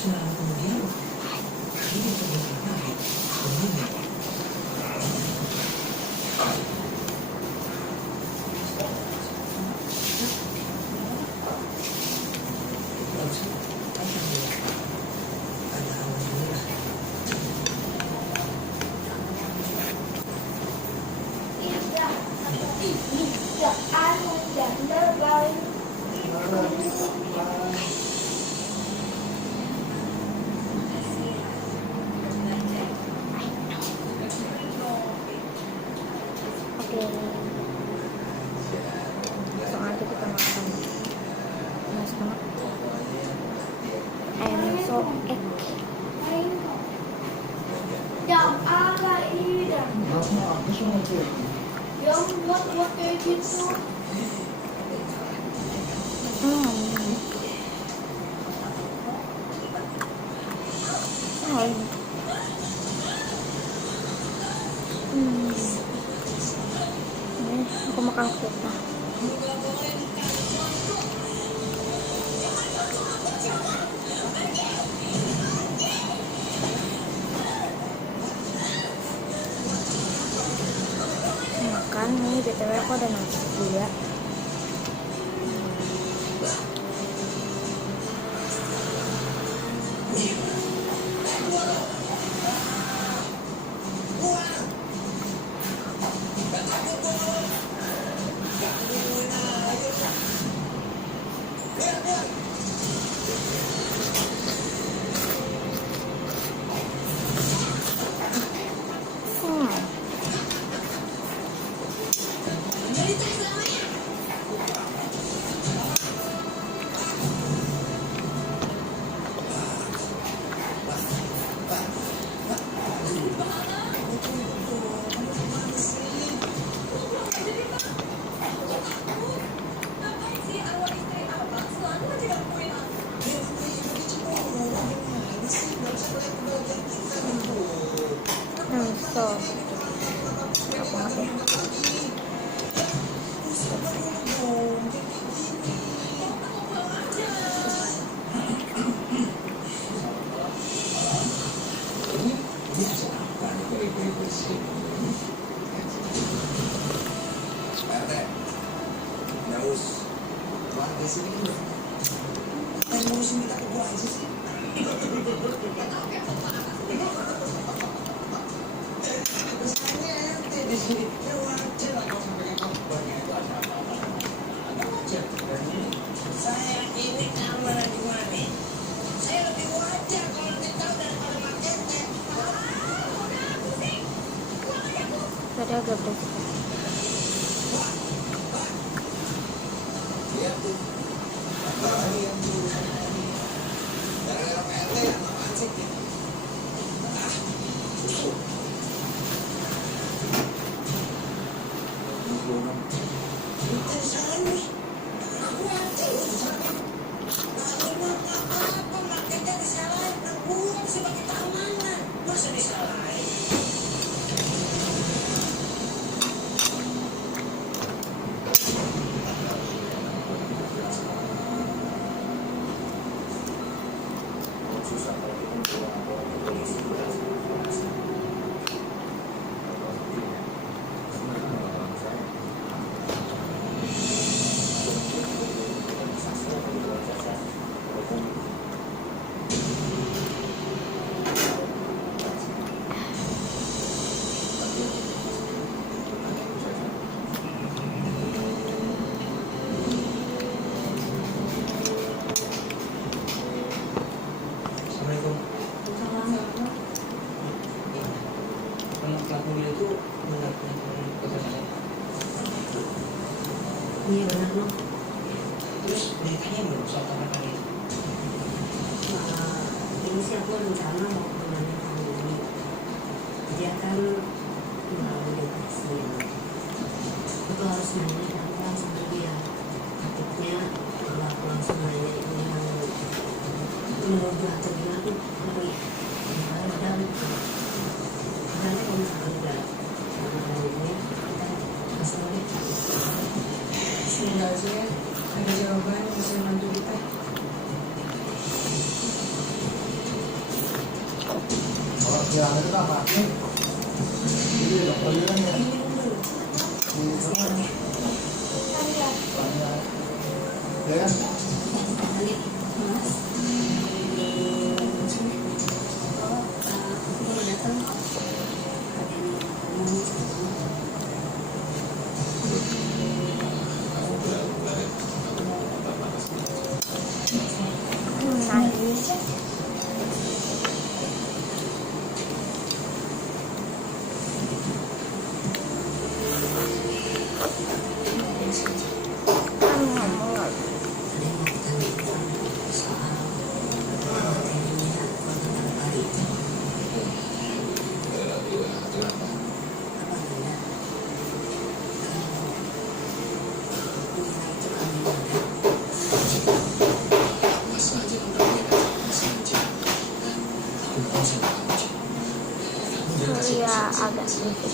semalam kemudian ini ternyata begini. Langsung aja kita makan. Nice banget. I'm so egg. Yang ada ini yang buat kayak gitu. Aku makan kuota. Makan nih, btw aku ada nasi juga. So apa banget ya. Saya ini kamera di mana? Saya lebih wajar kalau ditahu daripada marketnya. Tadi agak berisik. Masa disalahin? Iya benar loh. Terus beritanya belum soal kapan itu? Ini sih aku rencana mau ke rumahnya tahun ini. Dia kan melalui depresi. Aku tuh harus nanya kan sama dia. Takutnya kalau aku langsung nanya ini yang menurut dia atau gimana tuh aku gimana dan karena kalau misalkan udah sama ini kita masalahnya semoga aja ya ada jawaban yang bisa membantu kita. Ya, itu apa? Ini dokternya ya. Ini semua. Ya kan? Nangis. Kan ngomong lagi. Surya agak sedikit.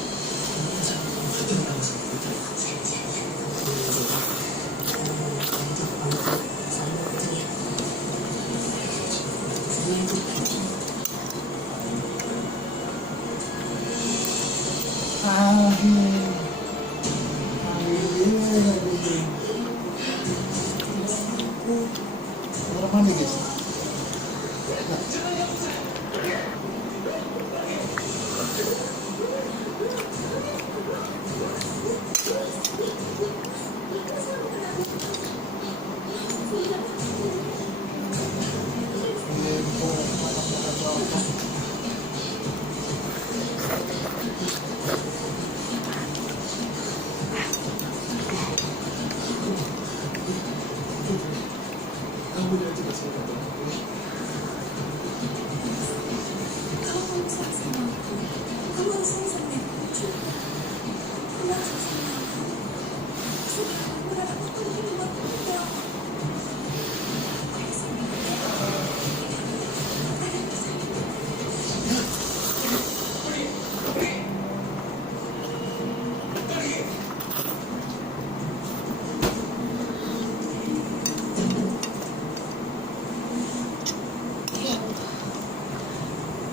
Berapa nih guys?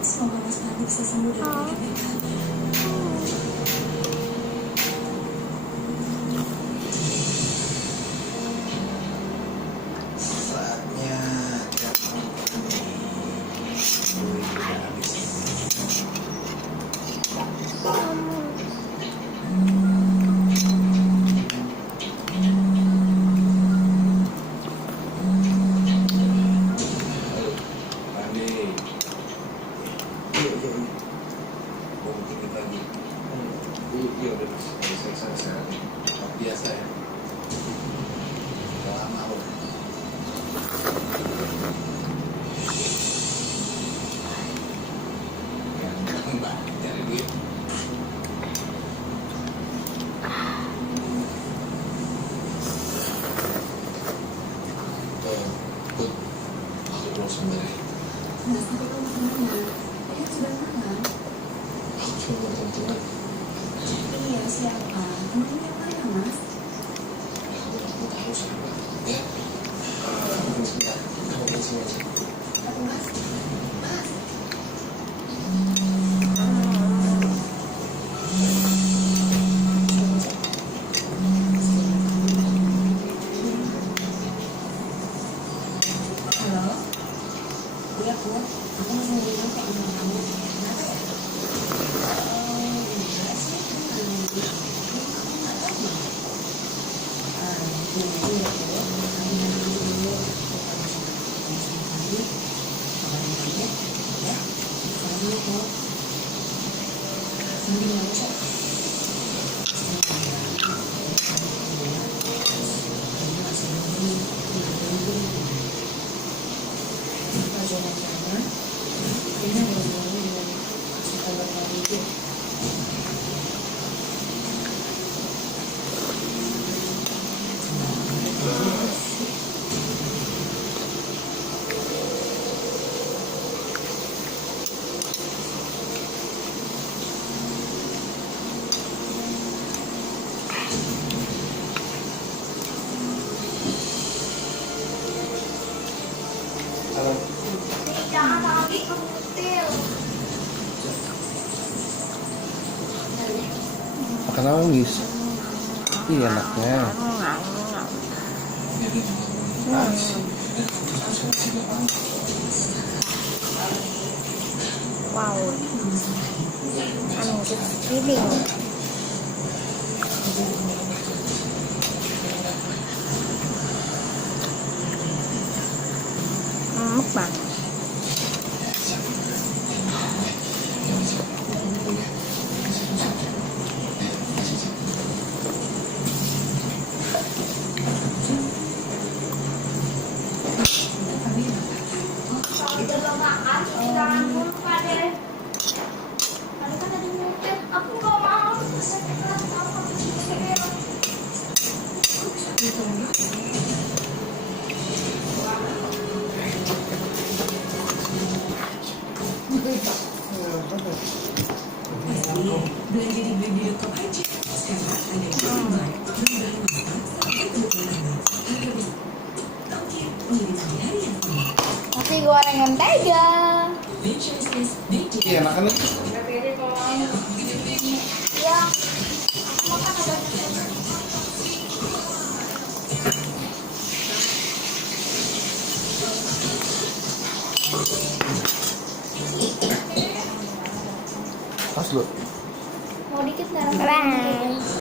Semoga Mas Nabi bisa sembuh dari penyakitnya. Saatnya biasa ya. Udah lama loh. Yang mbak cari duit. Put, aku pulang sebentar. Mas Nabi kamu kemana? Ini sudah malam. Aku cuma mau tentuan. Iya, siapa? Temennya yang mana, Mas? Aku tahu siapa. Ya. Tunggu sebentar. Kamu di sini aja. Tapi Mas, Mas. Halo? Iya, Bu. Aku masih mau nyampe di rumah kamu. Kenapa ya? Enggak sih. Aku nggak tahu, Mas. Gini aja ya, Bu. Kamu nanti dulu. Kalau misalnya kamu kabarin lagi. Ya? Sekarang dulu, Bu. Sambil ngaco. Jangan-jangan ini ada hubungannya dengan sahabat kamu itu. Halo. Jangan lagi kemutil. nangis. Iya anaknya. Wow, I'm just kidding. Mukbang. Belanja di blibli.com aja. Sekarang ada Indomaret, berbahan masak, sampai kebutuhan anak. Harga besar. Oke, menjadi hari yang sama. Nasi goreng mentega. Venturesness, big deal. Iya makan nih. Ya, aku makan ada mentega. Pas lu. Mau dikit nggak? Bye.